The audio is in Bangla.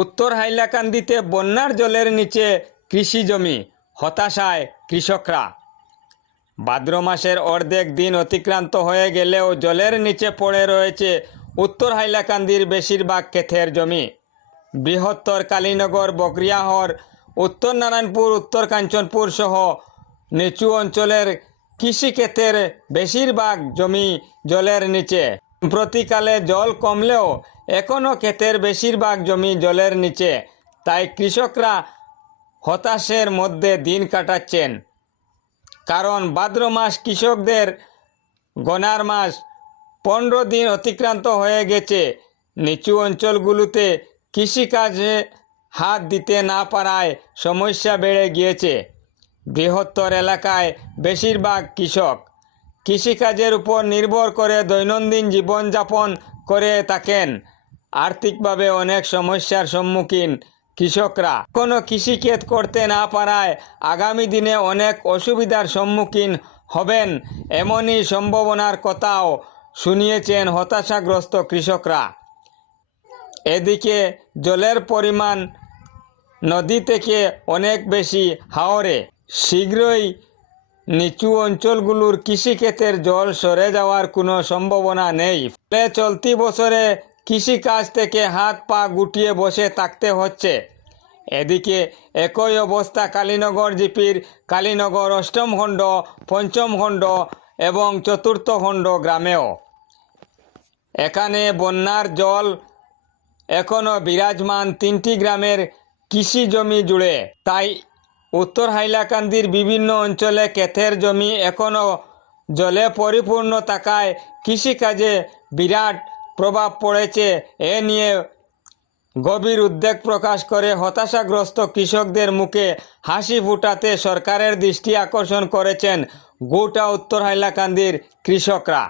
উত্তর হাইলাকান্দিতে বন্যার জলের নিচে কৃষি জমি, হতাশায় কৃষকরা। ভাদ্র মাসের অর্ধেক দিন অতিক্রান্ত হয়ে গেলেও জলের নিচে পড়ে রয়েছে উত্তর হাইলাকান্দির বেশিরভাগ ক্ষেতের জমি। বৃহত্তর কালীনগর, বকরিয়াহর, উত্তর নারায়ণপুর, উত্তর কাঞ্চনপুর সহ নিচু অঞ্চলের কৃষিক্ষেতের বেশিরভাগ জমি জলের নিচে। প্রতিকালে জল কমলেও এখনও ক্ষেতের বেশিরভাগ জমি জলের নিচে, তাই কৃষকরা হতাশের মধ্যে দিন কাটাচ্ছেন। কারণ ভাদ্র মাস কৃষকদের গোনার মাস। 15 দিন অতিক্রান্ত হয়ে গেছে। নিচু অঞ্চলগুলোতে কৃষিকাজে হাত দিতে না পারায় সমস্যা বেড়ে গিয়েছে। বৃহত্তর এলাকায় বেশিরভাগ কৃষক কৃষিকাজের উপর নির্ভর করে দৈনন্দিন জীবনযাপন করে থাকেন। আর্থিকভাবে অনেক সমস্যার সম্মুখীন কৃষকরা। কোনো কৃষিক্ষেত করতে না পারায় আগামী দিনে অনেক অসুবিধার সম্মুখীন হবেন, এমনই সম্ভাবনার কথাও শুনিয়েছেন হতাশাগ্রস্ত কৃষকরা। এদিকে জলের পরিমাণ নদী থেকে অনেক বেশি হাওরে। শীঘ্রই নিচু অঞ্চলগুলোর কৃষিক্ষেতের জল সরে যাওয়ার কোনো সম্ভাবনা নেই। ফলে চলতি বছরে কৃষিকাজ থেকে হাত পা গুটিয়ে বসে থাকতে হচ্ছে। এদিকে একই অবস্থা কালীনগর জিপির কালীনগর অষ্টম খণ্ড, পঞ্চম খণ্ড এবং চতুর্থ খণ্ড গ্রামেও। এখানে বন্যার জল এখনও বিরাজমান 3টি গ্রামের কৃষি জমি জুড়ে। তাই উত্তর হাইলাকান্দির বিভিন্ন অঞ্চলে ক্ষেতের জমি এখনও জলে পরিপূর্ণ থাকায় কৃষিকাজে বিরাট প্রভাব পড়েছে। এ নিয়ে গভীর উদ্বেগ প্রকাশ করে হতাশাগ্রস্ত কৃষকদের মুখে হাসি ফুটাতে সরকারের দৃষ্টি আকর্ষণ করেছেন গোটা উত্তর হাইলাকান্দির কৃষকরা।